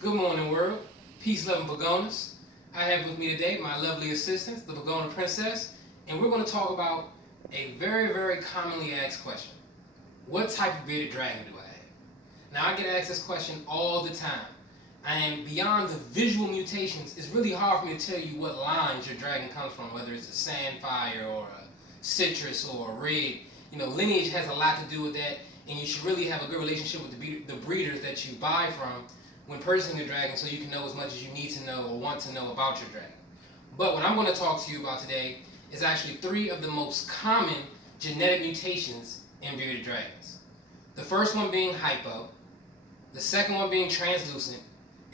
Good morning, world. Peace, love, and Pagonas. I have with me today my lovely assistant, the Pagona Princess, and we're going to talk about a very, very commonly asked question. What type of bearded dragon do I have? Now, I get asked this question all the time. And beyond the visual mutations, it's really hard for me to tell you what lines your dragon comes from, whether it's a sandfire or a citrus or a red. Lineage has a lot to do with that, and you should really have a good relationship with the breeders that you buy from when purchasing your dragon, so you can know as much as you need to know or want to know about your dragon. But what I'm going to talk to you about today is actually 3 of the most common genetic mutations in bearded dragons. The first one being Hypo, the second one being Translucent,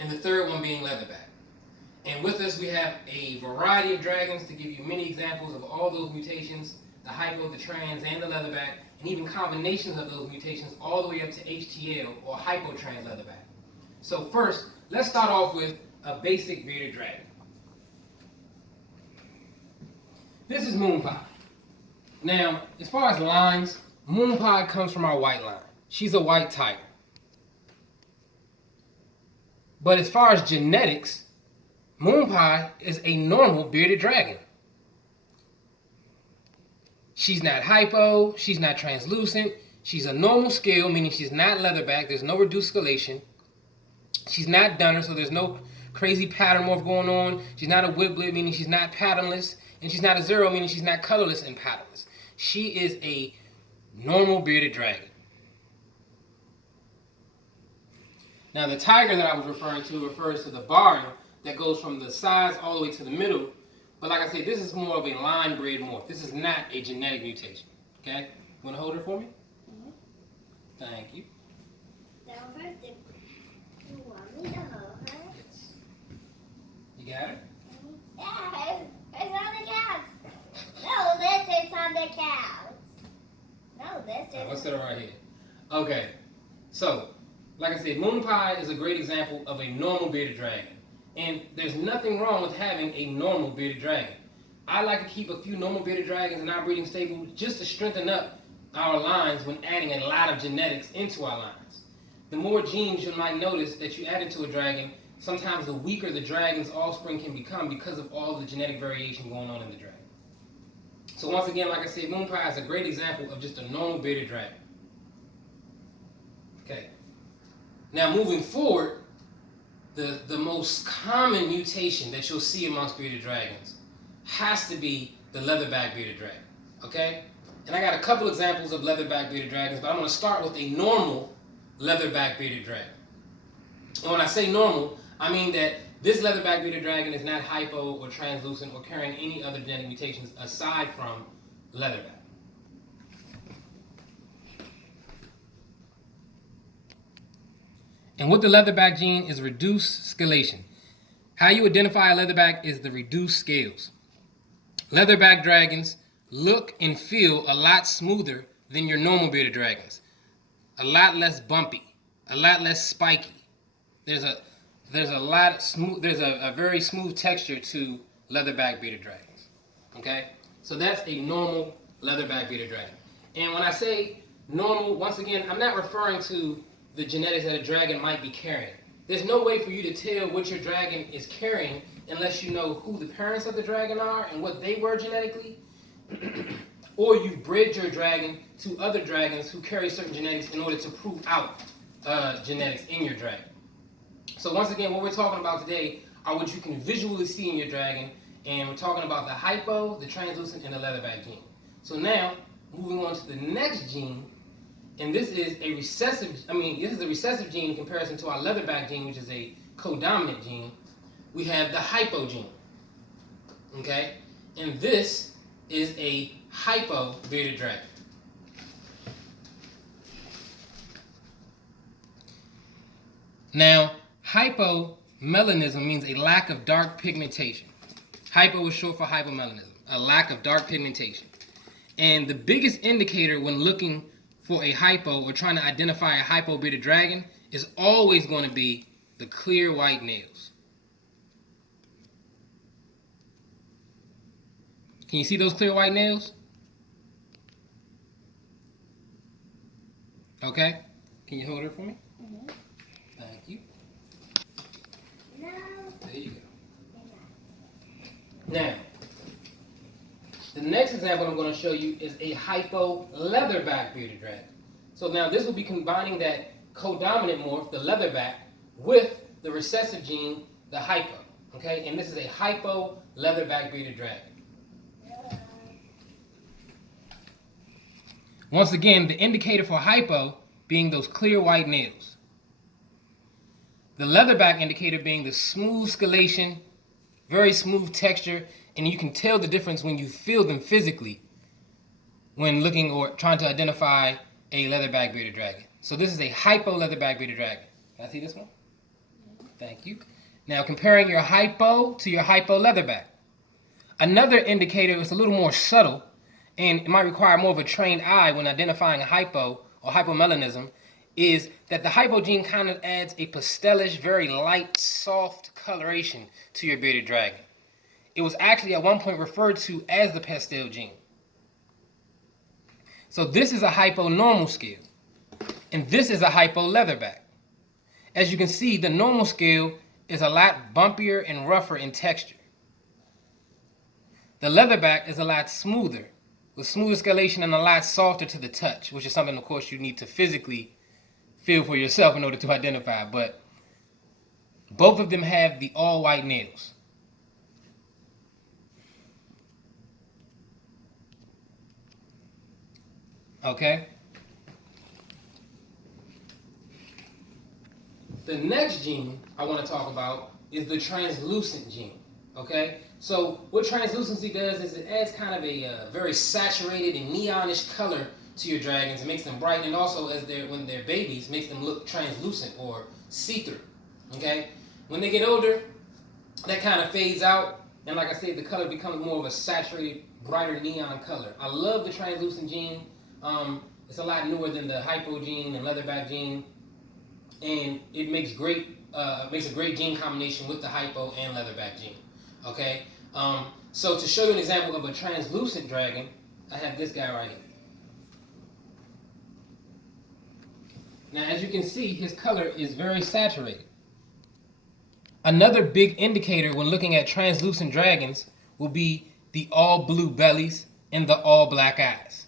and the third one being Leatherback. And with us we have a variety of dragons to give you many examples of all those mutations, the Hypo, the Trans, and the Leatherback, and even combinations of those mutations all the way up to HTL or Hypo-Trans Leatherback. So first, let's start off with a basic bearded dragon. This is Moon Pie. Now, as far as lines, Moon Pie comes from our white line. She's a white tiger. But as far as genetics, Moon Pie is a normal bearded dragon. She's not hypo, she's not translucent, she's a normal scale, meaning she's not leatherback, there's no reduced scalation. She's not dunner, so there's no crazy pattern morph going on. She's not a whiplet, meaning she's not patternless. And she's not a zero, meaning she's not colorless and patternless. She is a normal bearded dragon. Now, the tiger that I was referring to refers to the barring that goes from the sides all the way to the middle. But like I said, this is more of a line bred morph. This is not a genetic mutation. Okay? You want to hold her for me? Mm-hmm. Thank you. You want me to hold her? You got it? Yeah, it's on the couch. No, this is on the couch. No, this is. Let's set her right here. Okay. So, like I said, Moon Pie is a great example of a normal bearded dragon. And there's nothing wrong with having a normal bearded dragon. I like to keep a few normal bearded dragons in our breeding stable just to strengthen up our lines when adding a lot of genetics into our lines. The more genes you might notice that you add into a dragon, sometimes the weaker the dragon's offspring can become because of all the genetic variation going on in the dragon. So once again, like I said, Moon Pie is a great example of just a normal bearded dragon. Okay. Now moving forward, the most common mutation that you'll see amongst bearded dragons has to be the leatherback bearded dragon. Okay? And I got a couple examples of leatherback bearded dragons, but I'm going to start with a normal leatherback bearded dragon. And when I say normal, I mean that this leatherback bearded dragon is not hypo or translucent or carrying any other genetic mutations aside from leatherback. And what the leatherback gene is reduced scalation. How you identify a leatherback is the reduced scales. Leatherback dragons look and feel a lot smoother than your normal bearded dragons. A lot less bumpy, a lot less spiky. There's a very smooth texture to leatherback bearded dragons. Okay? So that's a normal leatherback bearded dragon. And when I say normal, once again, I'm not referring to the genetics that a dragon might be carrying. There's no way for you to tell what your dragon is carrying unless you know who the parents of the dragon are and what they were genetically, or you've bred your dragon to other dragons who carry certain genetics in order to prove out genetics in your dragon. So once again, what we're talking about today are what you can visually see in your dragon, and we're talking about the hypo, the translucent, and the leatherback gene. So now, moving on to the next gene, and this is a recessive gene in comparison to our leatherback gene, which is a codominant gene. We have the Hypo Gene. Okay? And this is a hypo bearded dragon. Now, hypomelanism means a lack of dark pigmentation. Hypo is short for hypomelanism, a lack of dark pigmentation. And the biggest indicator when looking for a hypo or trying to identify a hypo bearded dragon is always going to be the clear white nails. Can you see those clear white nails? Okay. Can you hold her for me? Mm-hmm. Thank you. Now, the next example I'm going to show you is a hypo leatherback bearded dragon. So now this will be combining that codominant morph, the leatherback, with the recessive gene, the hypo. Okay, and this is a hypo leatherback bearded dragon. Once again, the indicator for hypo being those clear white nails. The leatherback indicator being the smooth scalation, very smooth texture, and you can tell the difference when you feel them physically when looking or trying to identify a leatherback bearded dragon. So this is a hypo leatherback bearded dragon. Can I see this one? Thank you. Now comparing your hypo to your hypo leatherback. Another indicator is a little more subtle, and it might require more of a trained eye when identifying a hypo or hypomelanism, is that the hypo gene kind of adds a pastelish, very light, soft coloration to your bearded dragon. It was actually at one point referred to as the pastel gene. So this is a hypo normal scale, and this is a hypo leatherback. As you can see, the normal scale is a lot bumpier and rougher in texture. The leatherback is a lot smoother, with smoother scalation and a lot softer to the touch, which is something, of course, you need to physically feel for yourself in order to identify. But both of them have the all-white nails. Okay? The next gene I want to talk about is the translucent gene. Okay? So what translucency does is it adds kind of a very saturated and neonish color to your dragons. It makes them bright, and also when they're babies, makes them look translucent or see-through. Okay? When they get older, that kind of fades out, and like I said, the color becomes more of a saturated, brighter neon color. I love the translucent gene. It's a lot newer than the Hypo Gene and Leatherback Gene, and it makes a great gene combination with the Hypo and Leatherback Gene. Okay, so to show you an example of a translucent dragon, I have this guy right here. Now, as you can see, his color is very saturated. Another big indicator when looking at translucent dragons will be the all blue bellies and the all black eyes.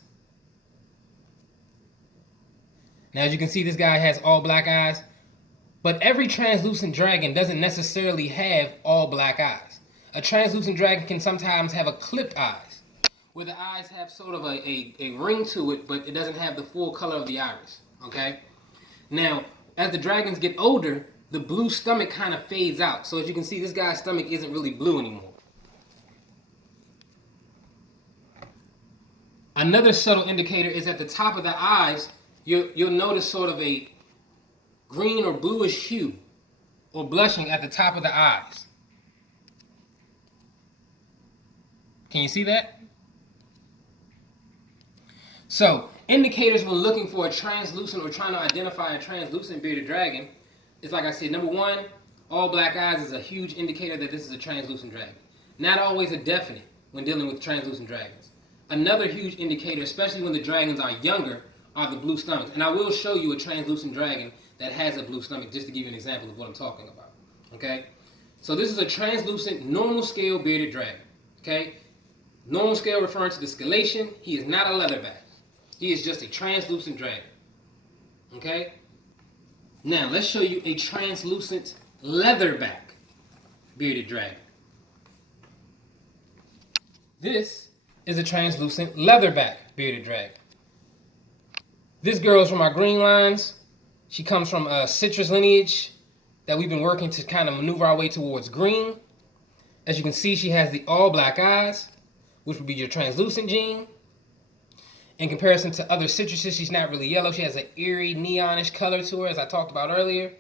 Now, as you can see, this guy has all black eyes, but every translucent dragon doesn't necessarily have all black eyes. A translucent dragon can sometimes have a clipped eyes, where the eyes have sort of a ring to it, but it doesn't have the full color of the iris, okay? Now, as the dragons get older, the blue stomach kind of fades out. So as you can see, this guy's stomach isn't really blue anymore. Another subtle indicator is at the top of the eyes, you'll notice sort of a green or bluish hue or blushing at the top of the eyes. Can you see that? So, indicators when looking for a translucent or trying to identify a translucent bearded dragon is, like I said, number one, all black eyes is a huge indicator that this is a translucent dragon. Not always a definite when dealing with translucent dragons. Another huge indicator, especially when the dragons are younger, are the blue stomachs. And I will show you a translucent dragon that has a blue stomach just to give you an example of what I'm talking about. Okay? So this is a translucent normal scale bearded dragon. Okay? Normal scale referring to the scalation. He is not a leatherback. He is just a translucent dragon. Okay? Now, let's show you a translucent leatherback bearded dragon. This is a translucent leatherback bearded dragon. This girl is from our green lines. She comes from a citrus lineage that we've been working to kind of maneuver our way towards green. As you can see, she has the all black eyes, which would be your translucent gene. In comparison to other citruses, she's not really yellow. She has an eerie, neonish color to her, as I talked about earlier.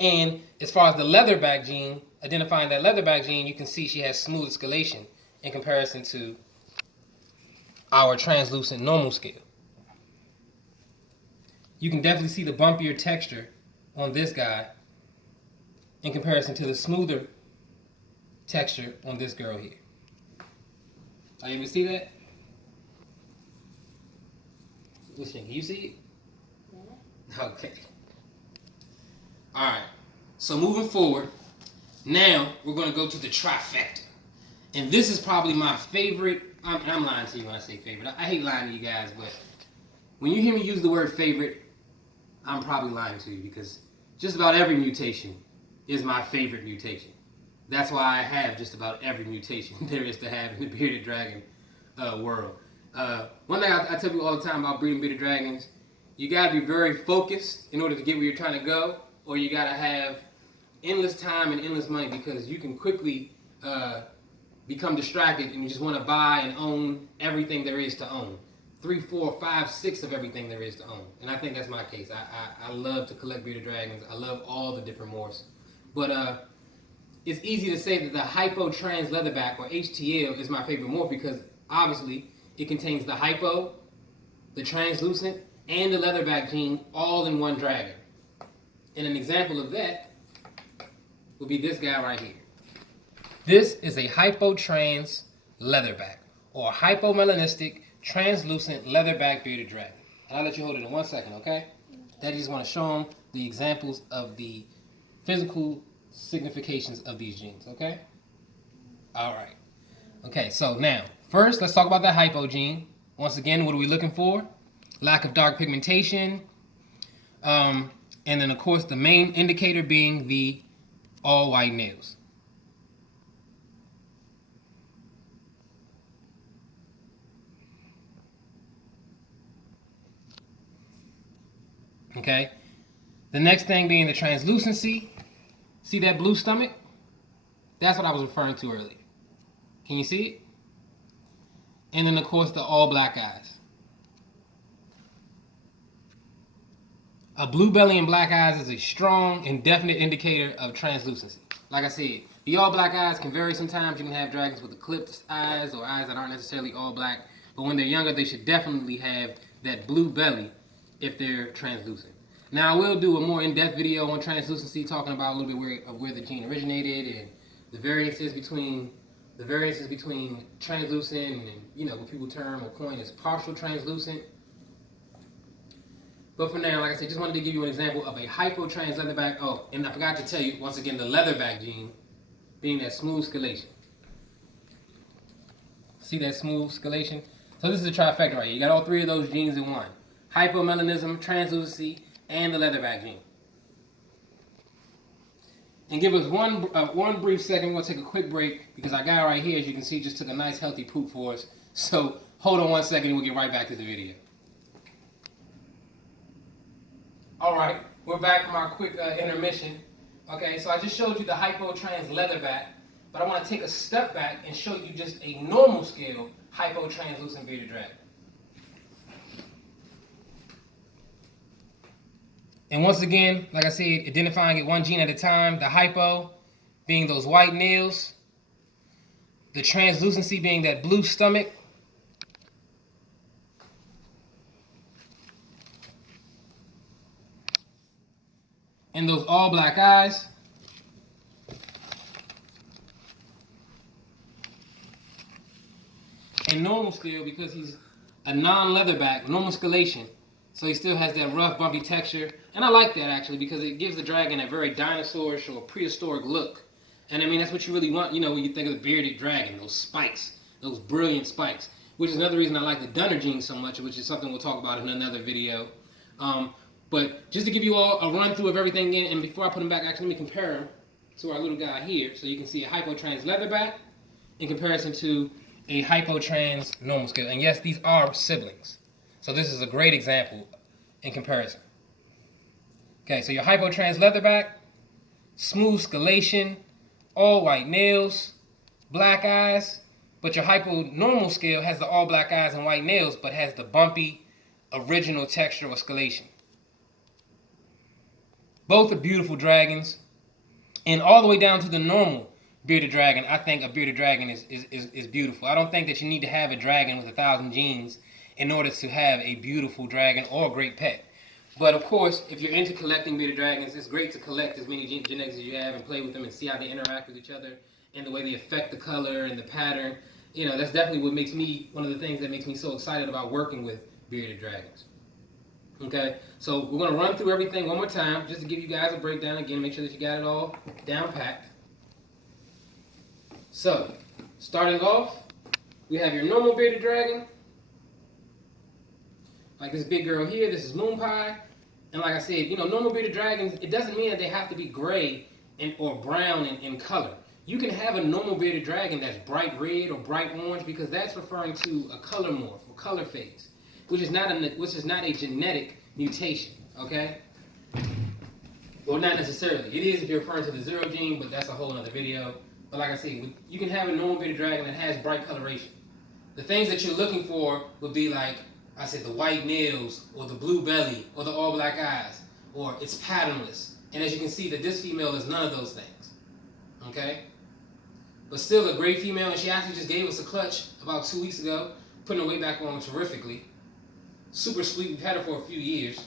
And as far as the leatherback gene, identifying that leatherback gene, you can see she has smooth scalation in comparison to our translucent normal scale. You can definitely see the bumpier texture on this guy in comparison to the smoother texture on this girl here. Are you able to see that? Listen, can you see it? Yeah. Okay. Alright. So moving forward, now we're going to go to the trifecta. And this is probably my favorite. I'm lying to you when I say favorite. I hate lying to you guys, but when you hear me use the word favorite, I'm probably lying to you because just about every mutation is my favorite mutation. That's why I have just about every mutation there is to have in the bearded dragon world. One thing I tell people all the time about breeding bearded dragons, you gotta be very focused in order to get where you're trying to go, or you gotta have endless time and endless money because you can quickly become distracted and you just want to buy and own everything there is to own. 3, 4, 5, 6 of everything there is to own. And I think that's my case. I love to collect bearded dragons. I love all the different morphs. But it's easy to say that the Hypo Trans Leatherback, or HTL, is my favorite morph because obviously it contains the Hypo, the Translucent, and the Leatherback gene all in one dragon. And an example of that would be this guy right here. This is a Hypo Trans Leatherback, or hypomelanistic translucent leatherback bearded dragon. And I'll let you hold it in 1 second, okay? I just want to show them the examples of the physical significations of these genes, okay? All right. Okay, so now, first, let's talk about the Hypo gene. Once again, what are we looking for? Lack of dark pigmentation. And then, of course, the main indicator being the all-white nails. Okay, the next thing being the translucency. See that blue stomach? That's what I was referring to earlier. Can you see it? And then, of course, the all black eyes. A blue belly and black eyes is a strong and definite indicator of translucency. Like I said, the all black eyes can vary sometimes. You can have dragons with eclipsed eyes or eyes that aren't necessarily all black. But when they're younger, they should definitely have that blue belly if they're translucent. Now, I will do a more in-depth video on translucency, talking about a little bit where the gene originated and the variances between translucent and what people term or coin as partial translucent. But for now, like I said, just wanted to give you an example of a Hypo Trans Leatherback. Oh, and I forgot to tell you once again, the Leatherback gene being that smooth scalation. See that smooth scalation? So this is a trifecta right here. You got all 3 of those genes in one. Hypomelanism, translucency, and the Leatherback gene. And give us one brief second. We're going to take a quick break because our guy right here, as you can see, just took a nice healthy poop for us. So hold on 1 second and we'll get right back to the video. Alright, we're back from our quick intermission. Okay, so I just showed you the Hypo Trans Leatherback, but I want to take a step back and show you just a normal scale Hypo Translucent bearded dragon. And once again, like I said, identifying it one gene at a time, the Hypo being those white nails, the translucency being that blue stomach, and those all black eyes. And normal scale, because he's a non-leatherback, normal scalation, so he still has that rough, bumpy texture. And I like that, actually, because it gives the dragon a very dinosaurish or prehistoric look. And I mean, that's what you really want, when you think of the bearded dragon, those spikes, those brilliant spikes. Which is another reason I like the Dunner gene so much, which is something we'll talk about in another video. But just to give you all a run through of everything again, and before I put them back, actually let me compare them to our little guy here, so you can see a Hypo Trans Leatherback in comparison to a Hypo Trans normal scale. And yes, these are siblings. So this is a great example in comparison. Okay, so your Hypo Trans Leatherback, smooth scalation, all white nails, black eyes, but your Hypo normal scale has the all black eyes and white nails, but has the bumpy original texture or scalation. Both are beautiful dragons. And all the way down to the normal bearded dragon, I think a bearded dragon is beautiful. I don't think that you need to have a dragon with 1,000 genes in order to have a beautiful dragon or a great pet. But of course, if you're into collecting bearded dragons, it's great to collect as many genetics as you have and play with them and see how they interact with each other and the way they affect the color and the pattern. That's definitely what makes me, one of the things that makes me so excited about working with bearded dragons. Okay, so we're going to run through everything one more time just to give you guys a breakdown again, make sure that you got it all down packed. So, Starting off, we have your normal bearded dragon. Like this big girl here, this is Moon Pie. And like I said, normal bearded dragons, it doesn't mean that they have to be gray or brown in color. You can have a normal bearded dragon that's bright red or bright orange because that's referring to a color morph or color phase, which is not a genetic mutation, okay? Well, not necessarily. It is if you're referring to the 0 gene, but that's a whole other video. But like I said, you can have a normal bearded dragon that has bright coloration. The things that you're looking for would be like, I said, the white nails, or the blue belly, or the all black eyes, or it's patternless. And as you can see, that this female is none of those things, okay? But still a great female, and she actually just gave us a clutch about 2 weeks ago, putting her weight back on terrifically. Super sweet. We've had her for a few years.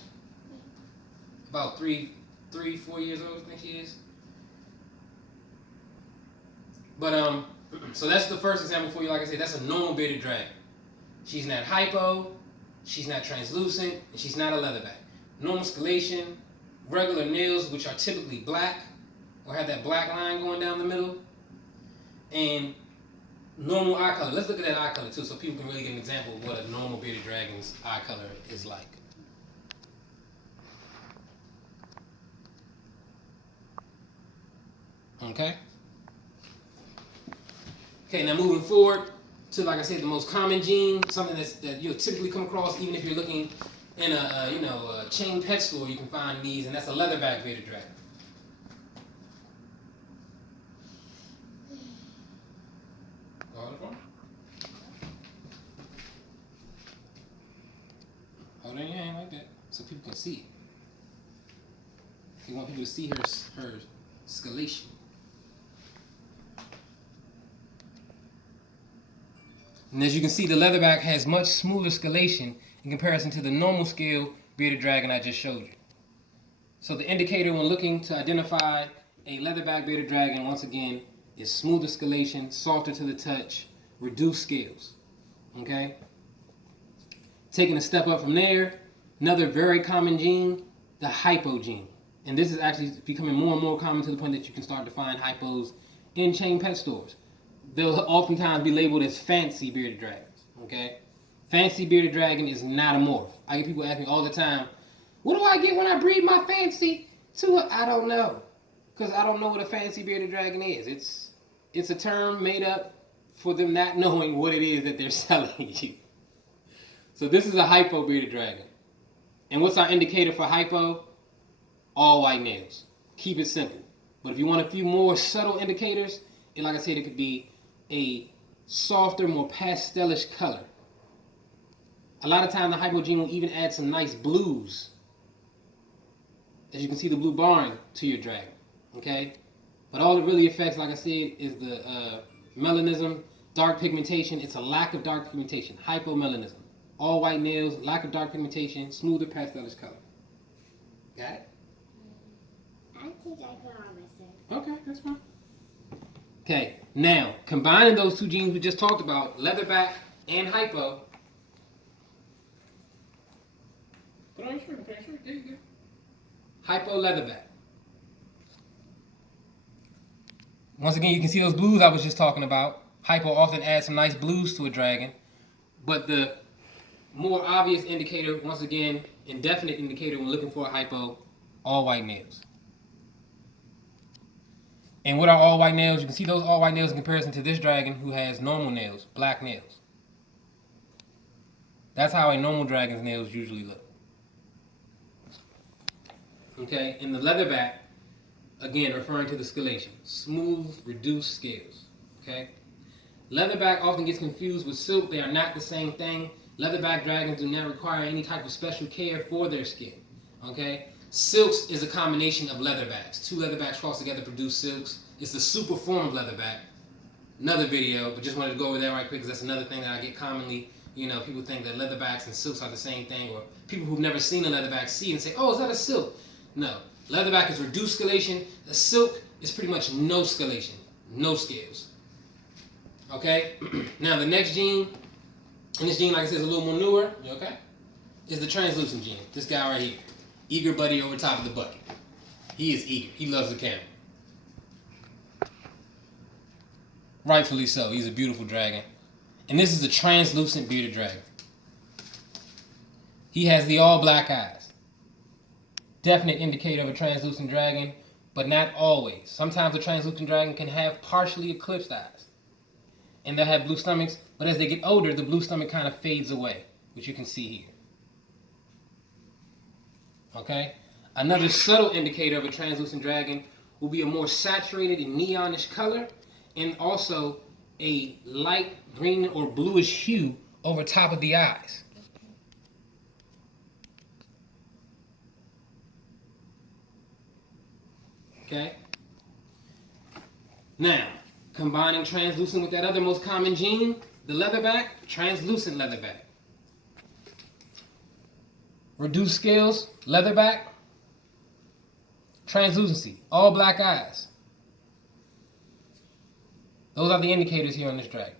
About 4 years old, I think she is. But so that's the first example for you. Like I said, that's a normal bearded dragon. She's not hypo, she's not translucent, and she's not a leatherback. Normal scalation, regular nails, which are typically black or have that black line going down the middle, and normal eye color. Let's look at that eye color too, so people can really get an example of what a normal bearded dragon's eye color is like. Okay. Okay, now moving forward to, like I said, the most common gene, something that you'll typically come across, even if you're looking in a chain pet store, you can find these, and that's a leatherback bearded dragon. Hold on your hand like that, so people can see it. You want people to see her scalation. And as you can see, the leatherback has much smoother scalation in comparison to the normal scale bearded dragon I just showed you. So the indicator when looking to identify a leatherback bearded dragon, once again, is smoother scalation, softer to the touch, reduced scales. Okay? Taking a step up from there, another very common gene, the Hypo Gene. And this is actually becoming more and more common to the point that you can start to find hypos in chain pet stores. They'll oftentimes be labeled as fancy bearded dragons, okay? Fancy bearded dragon is not a morph. I get people ask me all the time, what do I get when I breed my fancy to a... I don't know, because I don't know what a fancy bearded dragon is. It's a term made up for them not knowing what it is that they're selling you. So this is a hypo bearded dragon. And what's our indicator for hypo? All white nails. Keep it simple. But if you want a few more subtle indicators, and like I said, it could be a softer, more pastelish color. A lot of times the Hypo Gene will even add some nice blues. As you can see, the blue barring to your dragon. Okay? But all it really affects, like I said, is the melanism, dark pigmentation. It's a lack of dark pigmentation. Hypomelanism. All white nails, lack of dark pigmentation, smoother pastelish color. Got it? I think I promised it. Okay, that's fine. Okay, now, combining those two genes we just talked about, leatherback and hypo. Put on your shirt, there you go. Hypo leatherback. Once again, you can see those blues I was just talking about. Hypo often adds some nice blues to a dragon. But the more obvious indicator, once again, indefinite indicator when looking for a hypo, all white nails. And what are all white nails? You can see those all white nails in comparison to this dragon who has normal nails, black nails. That's how a normal dragon's nails usually look. Okay, in the leatherback, again, referring to the scalation, smooth, reduced scales. Okay, leatherback often gets confused with silk. They are not the same thing. Leatherback dragons do not require any type of special care for their skin. Okay, silks is a combination of leatherbacks. Two leatherbacks crossed together produce silks. It's the super form of leatherback. Another video, but just wanted to go over that right quick because that's another thing that I get commonly. People think that leatherbacks and silks are the same thing, or people who've never seen a leatherback see and say, oh, is that a silk? No. Leatherback is reduced scalation. The silk is pretty much no scalation, no scales. Okay? Now the next gene, and this gene, like I said, is a little more newer, okay? Is the translucent gene. This guy right here. Eager buddy over top of the bucket. He is eager. He loves the camera. Rightfully so. He's a beautiful dragon. And this is a translucent bearded dragon. He has the all black eyes. Definite indicator of a translucent dragon, but not always. Sometimes a translucent dragon can have partially eclipsed eyes. And they'll have blue stomachs, but as they get older, the blue stomach kind of fades away, which you can see here. Okay? Another subtle indicator of a translucent dragon will be a more saturated and neonish color, and also a light green or bluish hue over top of the eyes. Okay? Now, combining translucent with that other most common gene, the leatherback, translucent leatherback. Reduced scales, leatherback. Translucency, all black eyes. Those are the indicators here on this dragon.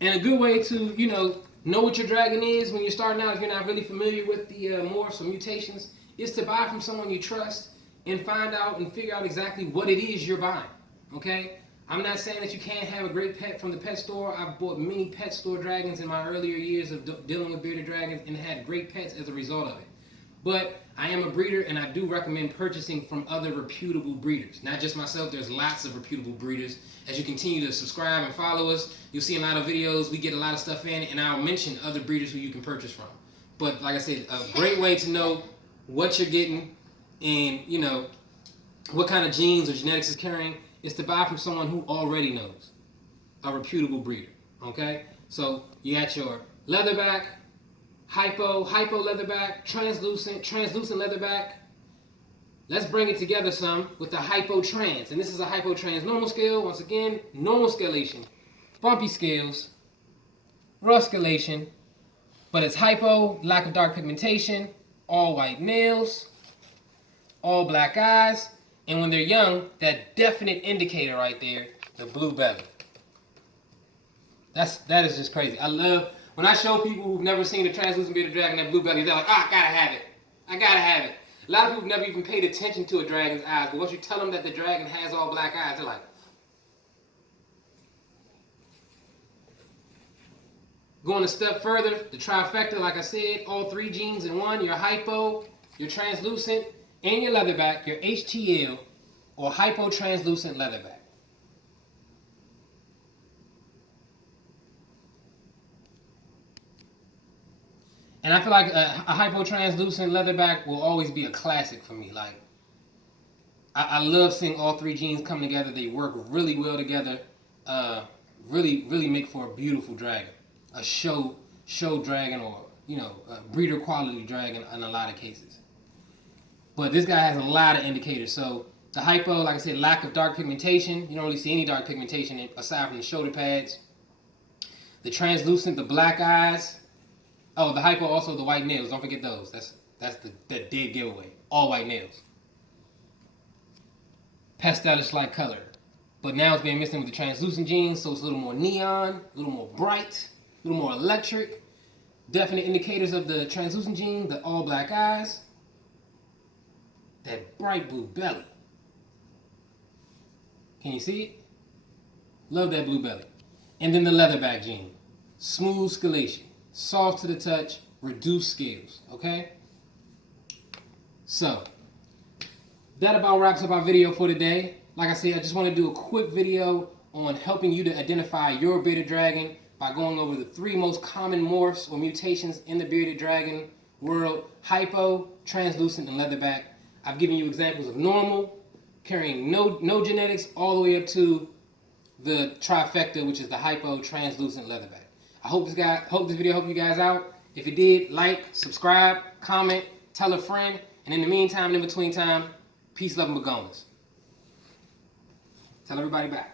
And a good way to, know what your dragon is when you're starting out, if you're not really familiar with the morphs or mutations, is to buy from someone you trust and find out and figure out exactly what it is you're buying. Okay? I'm not saying that you can't have a great pet from the pet store. I've bought many pet store dragons in my earlier years of dealing with bearded dragons and had great pets as a result of it. But I am a breeder, and I do recommend purchasing from other reputable breeders. Not just myself, there's lots of reputable breeders. As you continue to subscribe and follow us, you'll see a lot of videos. We get a lot of stuff in, and I'll mention other breeders who you can purchase from. But like I said, a great way to know what you're getting and, what kind of genes or genetics is carrying is to buy from someone who already knows, a reputable breeder, okay? So you got your leatherback, hypo leatherback, translucent leatherback. Let's bring it together some with the hypo trans. And this is a hypo trans normal scale. Once again, normal scalation, bumpy scales, rough scalation, but it's hypo, lack of dark pigmentation, all white nails, all black eyes, and when they're young, that definite indicator right there, the blue belly. That is just crazy. I love when I show people who've never seen a translucent bearded dragon that blue belly. They're like, I gotta have it. I gotta have it. A lot of people have never even paid attention to a dragon's eyes, but once you tell them that the dragon has all black eyes, they're like. Going a step further, the trifecta, like I said, all three genes in one: your hypo, your translucent, and your leatherback, your HTL, or hypotranslucent leatherback. And I feel like a hypotranslucent leatherback will always be a classic for me. Like, I love seeing all three genes come together. They work really well together. Really make for a beautiful dragon. A show dragon, or, a breeder quality dragon in a lot of cases. But this guy has a lot of indicators. So the hypo, like I said, lack of dark pigmentation. You don't really see any dark pigmentation aside from the shoulder pads. The translucent, the black eyes. Oh, the hypo, also the white nails. Don't forget those. That's the dead giveaway. All white nails. Pastelish-like color. But now it's being mixed in with the translucent genes, so it's a little more neon, a little more bright, a little more electric. Definite indicators of the translucent gene, the all black eyes. That bright blue belly. Can you see it? Love that blue belly. And then the leatherback gene. Smooth scalation. Soft to the touch. Reduced scales. Okay? So, that about wraps up our video for today. Like I said, I just want to do a quick video on helping you to identify your bearded dragon by going over the three most common morphs or mutations in the bearded dragon world: hypo, translucent, and leatherback. I've given you examples of normal, carrying no genetics, all the way up to the trifecta, which is the hypo, translucent, leatherback. I hope this video helped you guys out. If it did, like, subscribe, comment, tell a friend, and in the meantime, in between time, peace, love, and begonas. Tell everybody bye.